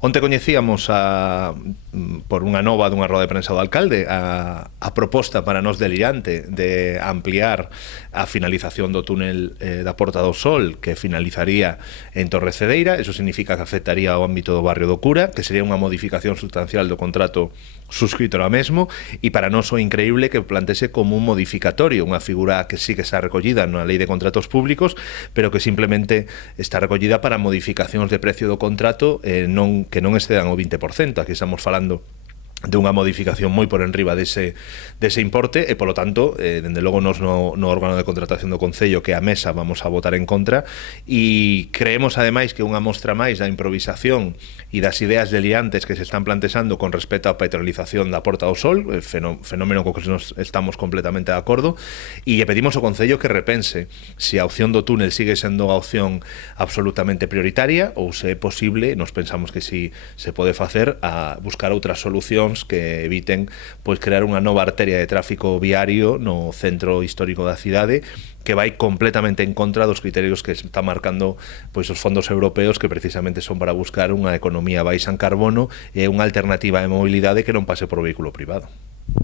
Onte coñecíamos por unha nova dunha roda de prensa do alcalde a proposta para nós delirante de ampliar a finalización do túnel da Porta do Sol, que finalizaría en Torre Cedeira. Eso significa que afectaría ao ámbito do barrio do Cura, que sería unha modificación sustancial do contrato suscrito ahora mesmo, e para nós o increíble que plantese como un modificatorio, unha figura que sí que está recollida na Lei de Contratos Públicos, pero que simplemente está recollida para modificacións de precio do contrato que non excedan o 20%. Aquí estamos falando de unha modificación moi por enriba dese importe e, polo tanto, dende logo nos no órgano de contratación do Concello, que a mesa, vamos a votar en contra, e creemos ademais que unha mostra máis da improvisación e das ideas delirantes que se están plantexando con respecto á petrolización da Porta do Sol, fenómeno co que nos estamos completamente de acordo, e lle pedimos ao Concello que repense se a opción do túnel sigue sendo a opción absolutamente prioritaria ou, se é posible, nos pensamos que si se pode facer, a buscar outras solucións que eviten crear unha nova arteria de tráfico viario no centro histórico da cidade, que vai completamente en contra dos criterios que está marcando os fondos europeos, que precisamente son para buscar unha economía baixa en carbono e unha alternativa de mobilidade que non pase por vehículo privado.